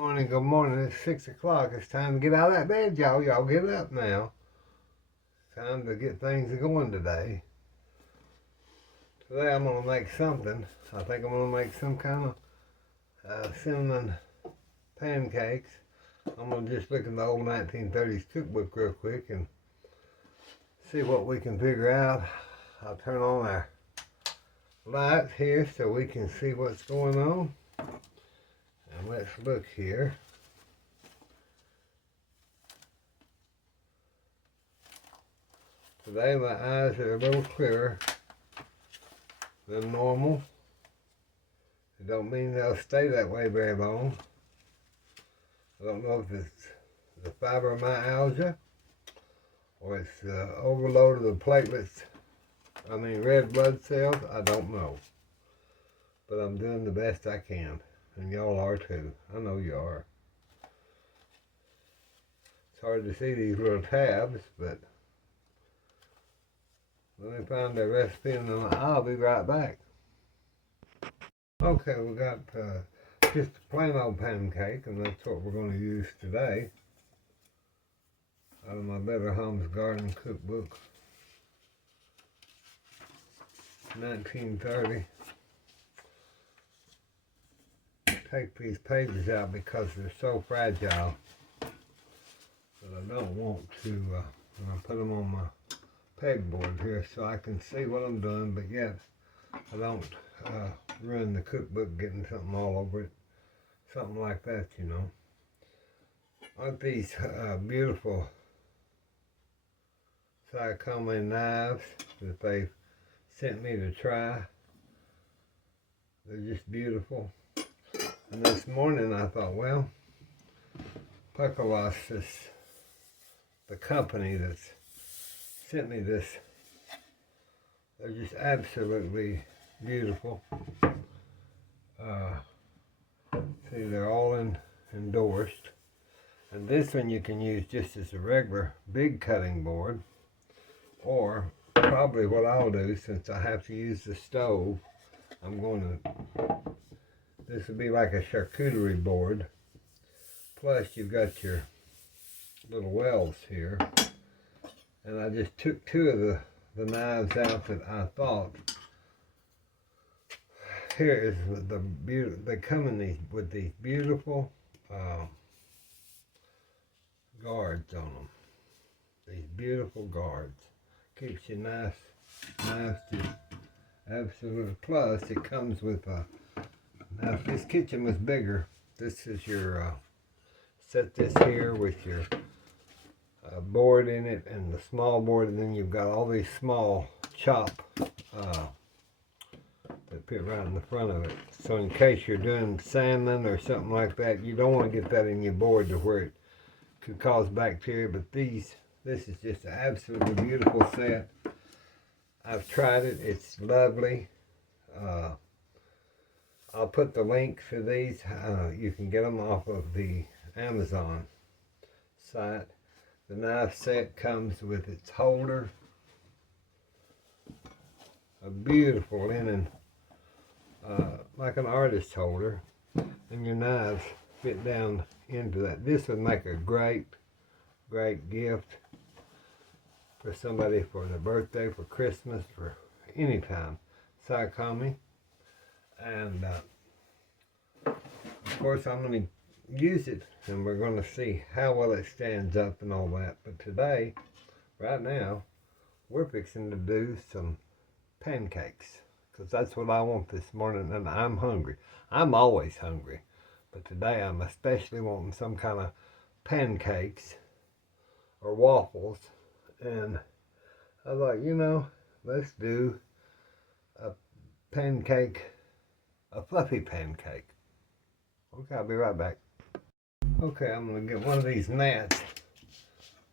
Morning, good morning. It's 6 o'clock. It's time to get out of that bed, y'all. Y'all get up now. It's time to get things going today. Today I'm going to make something. I think I'm going to make some kind of cinnamon pancakes. I'm going to just look in the old 1930s cookbook real quick and see what we can figure out. I'll turn on our lights here so we can see what's going on. And let's look here. Today my eyes are a little clearer than normal. It don't mean they'll stay that way very long. I don't know if it's the fibromyalgia or it's the overload of the platelets, red blood cells. I don't know. But I'm doing the best I can. And y'all are too. I know you are. It's hard to see these little tabs, but let me find the recipe and then I'll be right back. Okay, we got just a plain old pancake, and that's what we're going to use today. Out of my Better Homes Garden Cookbook, 1930. Take these pages out because they're so fragile that I don't want to. I'm going to put them on my pegboard here so I can see what I'm doing, but yet I don't ruin the cookbook getting something all over it. Something like that, you know. Aren't these beautiful Silicone knives that they've sent me to try? They're just beautiful. And this morning I thought, well, Pancakes is the company that's sent me this. They're just absolutely beautiful. See, they're all endorsed. And this one you can use just as a regular big cutting board, or probably what I'll do, since I have to use the stove, I'm going to, this would be like a charcuterie board. Plus you've got your little wells here. And I just took two of the knives out that I thought. Here is the beauty. They come in with these beautiful guards on them. These beautiful guards. Keeps your knives just absolutely. Plus it comes with now if this kitchen was bigger, this is your set this here with your board in it and the small board, and then you've got all these small chop that fit right in the front of it. So in case you're doing salmon or something like that, you don't want to get that in your board to where it could cause bacteria. But this is just an absolutely beautiful set. I've tried it. It's lovely. I'll put the link for these. You can get them off of the Amazon site. The knife set comes with its holder, a beautiful linen, like an artist holder, and your knives fit down into that. This would make a great gift for somebody for their birthday, for Christmas, for any time. Silicone. And of course I'm going to use it, and we're going to see how well it stands up and all that. But today, right now, we're fixing to do some pancakes, because that's what I want this morning, and I'm hungry. I'm always hungry, but today I'm especially wanting some kind of pancakes or waffles. And I thought, you know, let's do a pancake, a fluffy pancake. Okay, I'll be right back. Okay, I'm going to get one of these mats,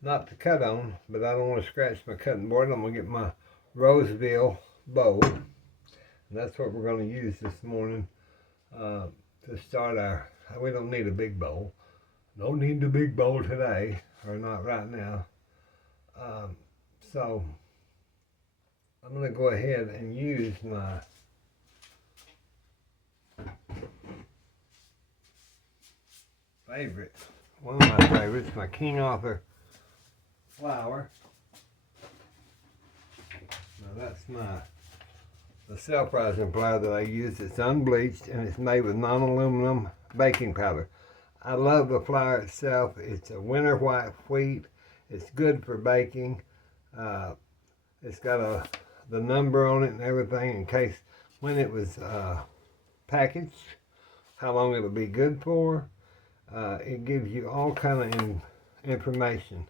not to cut on, but I don't want to scratch my cutting board. I'm going to get my Roseville bowl, and that's what we're going to use this morning to start our, we don't need a big bowl. Don't need the big bowl today, or not right now. So I'm going to go ahead and use my favorite, one of my favorites, my King Arthur flour. Now that's the self-rising flour that I use. It's unbleached and it's made with non-aluminum baking powder. I love the flour itself. It's a winter white wheat. It's good for baking. It's got the number on it and everything in case when it was packaged, how long it'll be good for. It gives you all kind of information.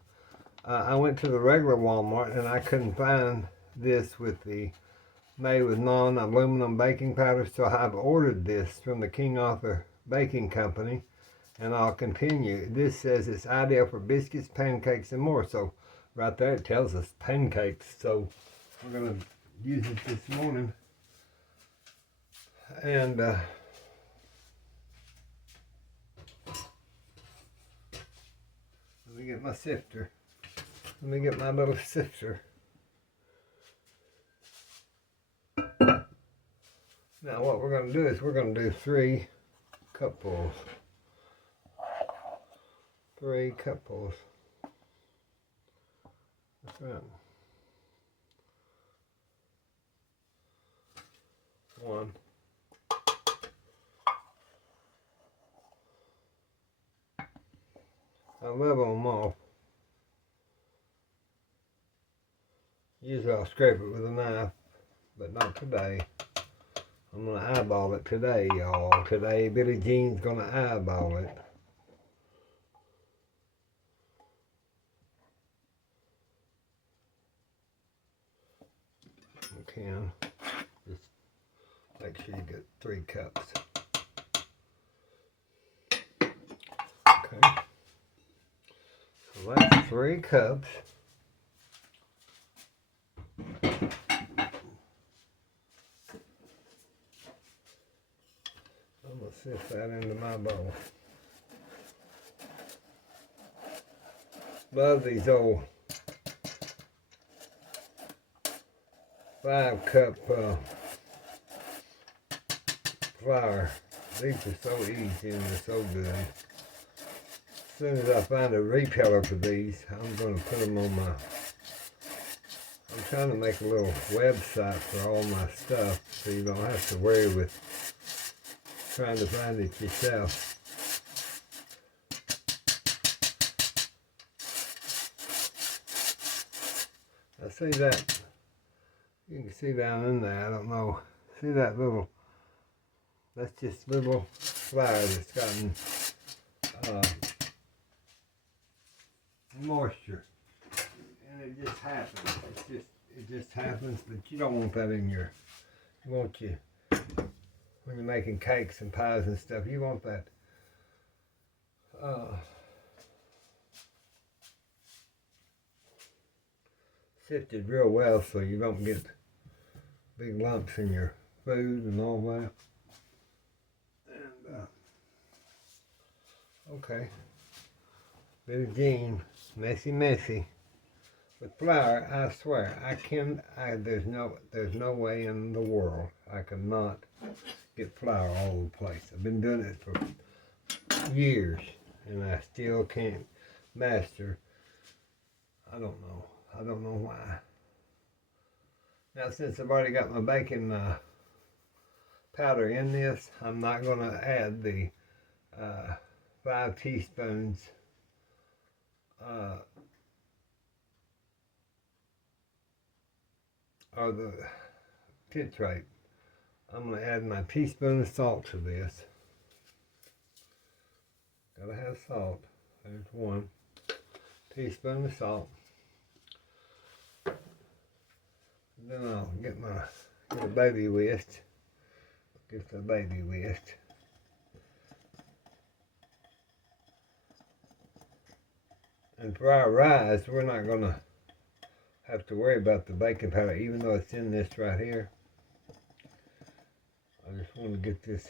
I went to the regular Walmart and I couldn't find this with the made with non-aluminum baking powder, so I've ordered this from the King Arthur Baking Company, and I'll continue. This says it's ideal for biscuits, pancakes, and more. So right there it tells us pancakes. So we're going to use it this morning. And let me get my sifter. Let me get my little sifter. Now what we're going to do is we're going to do 3 cupfuls. 3 cupfuls. That's right. 1. I level them off. Usually I'll scrape it with a knife, but not today. I'm going to eyeball it today, y'all. Today, Billie Jean's going to eyeball it. You can. Just make sure you get 3 cups. Okay. So that's 3 cups. I'm going to sift that into my bowl. Love these old 5-cup flour. These are so easy and they're so good. As soon as I find a retailer for these, I'm going to put them on my... I'm trying to make a little website for all my stuff so you don't have to worry with trying to find it yourself. I see that, you can see down in there, I don't know, see that little, that's just little flour that's gotten moisture, and it just happens, it just happens, but you don't want that in your, you want you, when you're making cakes and pies and stuff, you want that sifted real well so you don't get big lumps in your food and all that. And okay, Billie Jean, messy. With flour, I swear, there's no way in the world I cannot get flour all over the place. I've been doing it for years, and I still can't master. I don't know why. Now, since I've already got my baking powder in this, I'm not going to add the 5 teaspoons or the titrate. I'm going to add my teaspoon of salt to this. Gotta have salt. There's 1 teaspoon of salt. Then I'll get a baby whisk. Get the baby whisk. And for our rise, we're not going to have to worry about the baking powder, even though it's in this right here. I just want to get this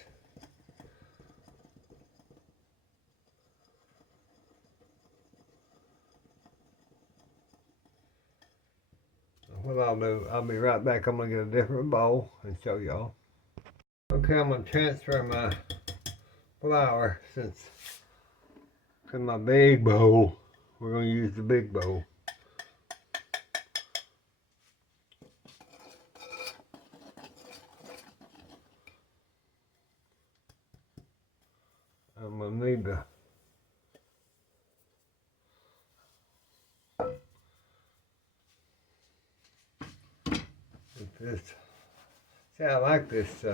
what I'll do, I'll be right back. I'm going to get a different bowl and show y'all. Okay, I'm going to transfer my flour since to my big bowl. We're going to use the big bowl. I'm going to need to this. See, I like this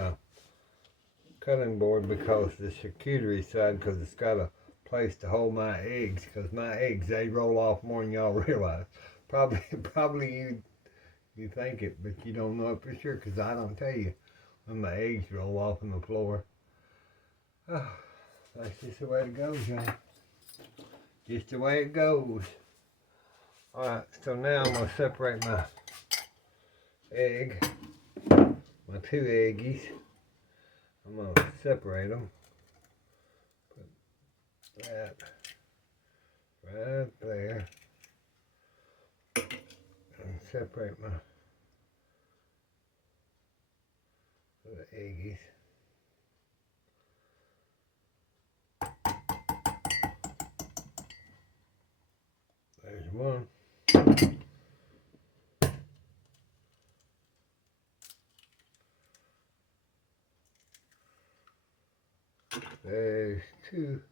cutting board because the charcuterie side, because it's got a place to hold my eggs, because my eggs, they roll off more than y'all realize. Probably you think it, but you don't know it for sure, because I don't tell you when my eggs roll off on the floor. Oh, that's just the way it goes, y'all. Just the way it goes. Alright, so now I'm going to separate my egg, my 2 eggies. I'm going to separate them. Put that right there. And separate my little eggies. There's one. There's 2.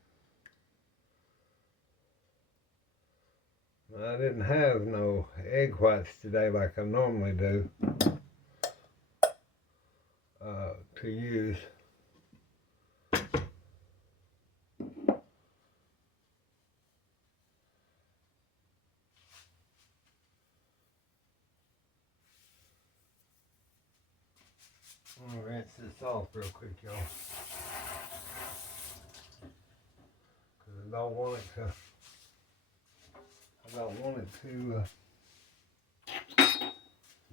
I didn't have no egg whites today like I normally do to use. I'm going to rinse this off real quick, y'all, because I don't want it to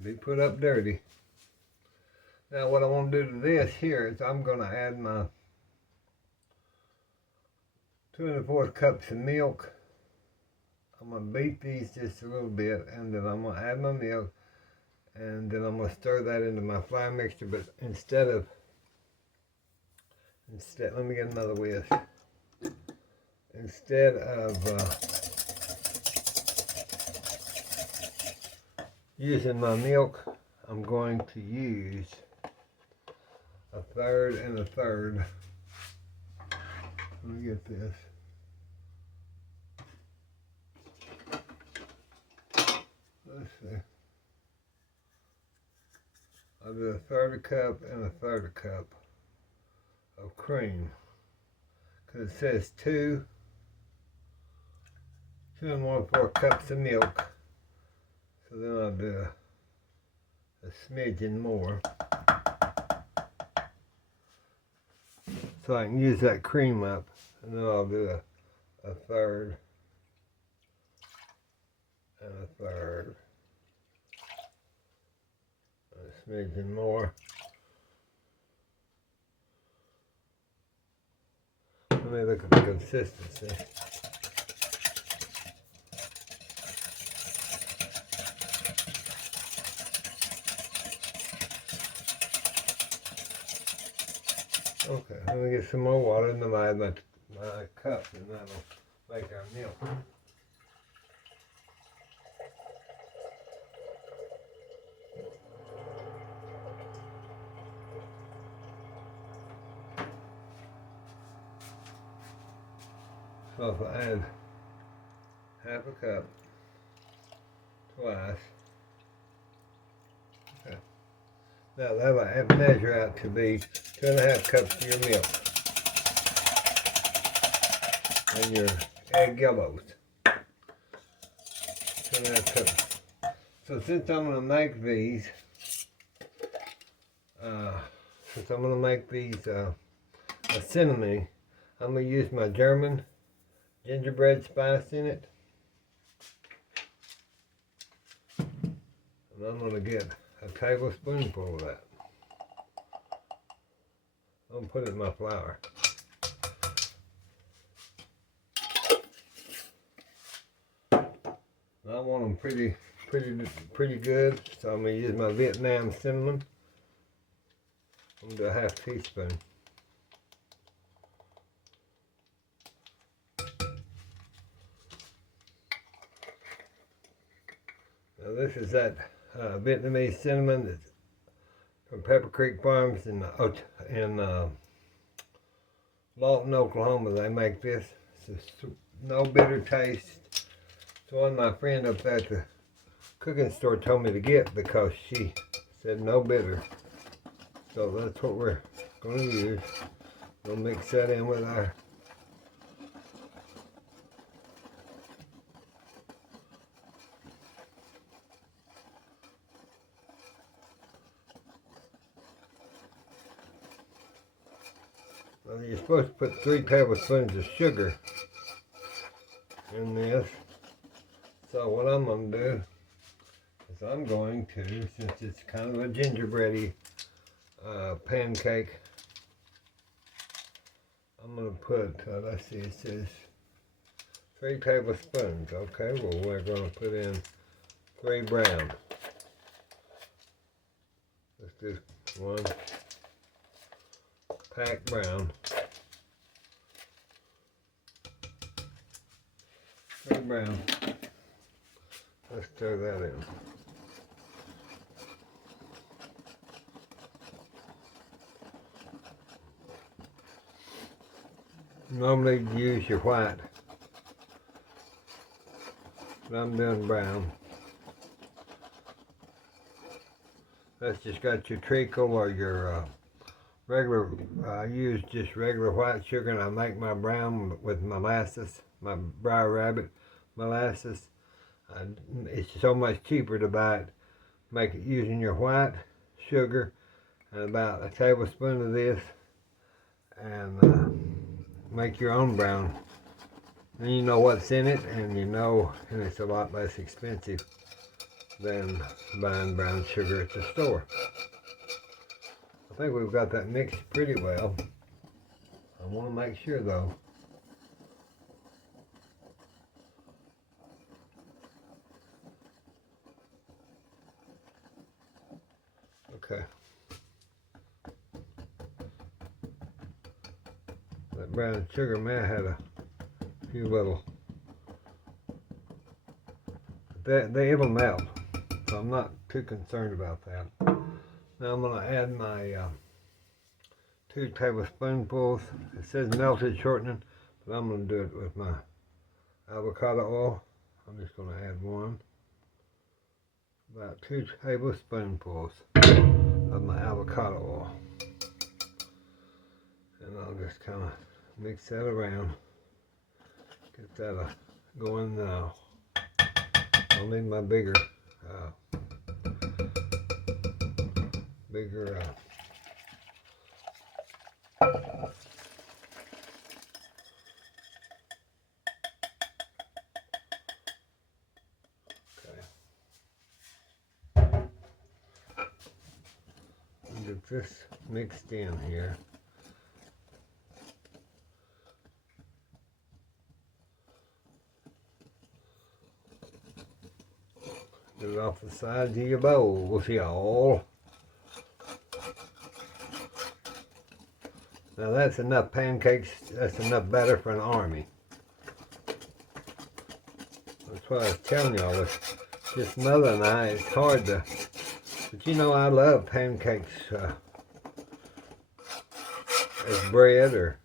be put up dirty. Now what I want to do to this here is I'm going to add my 2 1/4 cups of milk. I'm going to beat these just a little bit, and then I'm going to add my milk, and then I'm going to stir that into my flour mixture. But instead, let me get another whisk. Instead of using my milk, I'm going to use 1/3 and 1/3. Let me get this. Let's see. I'll do 1/3 cup and 1/3 cup of cream, because it says 2 1/4 cups of milk. So then I'll do a smidgen more, so I can use that cream up, and then I'll do a 1/3 and 1/3. A smidgen more. Let me look at the consistency. Okay, let me get some more water, and then I'll add my cup, and that'll make our milk. So if I add 1/2 cup twice, okay. Now that'll measure out to be 2 1/2 cups of your milk and your egg yellows. 2 1/2 cups. So since I'm going to make these, a cinnamon, I'm going to use my German gingerbread spice in it. And I'm going to get a tablespoonful of that. I'm going to put it in my flour. I want them pretty good, so I'm going to use my Vietnam cinnamon. I'm going to do a 1/2 teaspoon. Now this is that Vietnamese cinnamon that's from Pepper Creek Farms in Lawton, Oklahoma. They make this. It's no bitter taste. It's one my friend up there at the cooking store told me to get because she said no bitter. So that's what we're going to use. We'll mix that in with our you're supposed to put 3 tablespoons of sugar in this. So what I'm going to do is I'm going to, since it's kind of a gingerbready pancake, I'm going to put, let's see, it says 3 tablespoons. Okay, well we're going to put in 3 brown. Let's do 1 pack brown. 3 brown. Let's throw that in. Normally use your white, but I'm doing brown. That's just got your treacle or your regular, I use just regular white sugar, and I make my brown with molasses, my Briar Rabbit molasses. It's so much cheaper to buy it, make it using your white sugar and about a tablespoon of this, and make your own brown. Then you know what's in it, and and it's a lot less expensive than buying brown sugar at the store. I think we've got that mixed pretty well. I want to make sure though. Okay. That brown sugar may have had a few little, it'll melt, so I'm not too concerned about that. Now I'm going to add my 2 tablespoonfuls. It says melted shortening, but I'm going to do it with my avocado oil. I'm just going to add about 2 tablespoonfuls of my avocado oil. And I'll just kind of mix that around. Get that going now. I'll need my bigger get this mixed in here. Get it off the sides of your bowls, y'all. Now that's enough pancakes, that's enough batter for an army. That's what I was telling y'all, with just Mother and I, it's hard to, but you know I love pancakes as bread or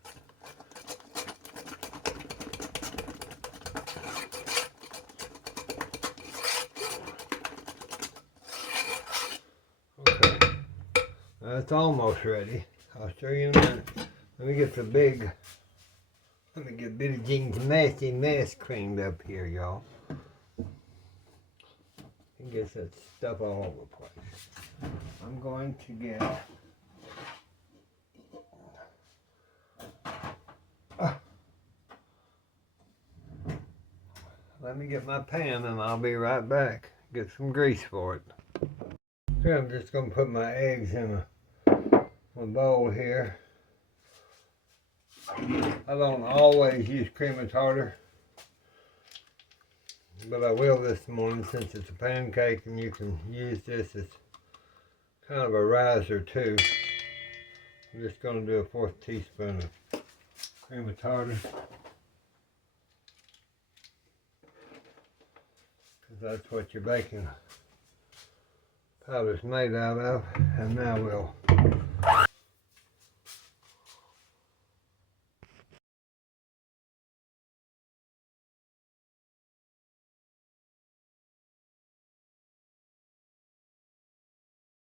okay. That's almost ready. I'll show you in a minute. Let me get Billie Jean's nasty mess creamed up here, y'all. It gets that stuff all over the place. I'm going to get let me get my pan and I'll be right back. Get some grease for it. Okay, I'm just going to put my eggs in a bowl here. I don't always use cream of tartar, but I will this morning since it's a pancake and you can use this as kind of a riser too. I'm just going to do a 1/4 teaspoon of cream of tartar, because that's what you're baking powder's made out of. And now we'll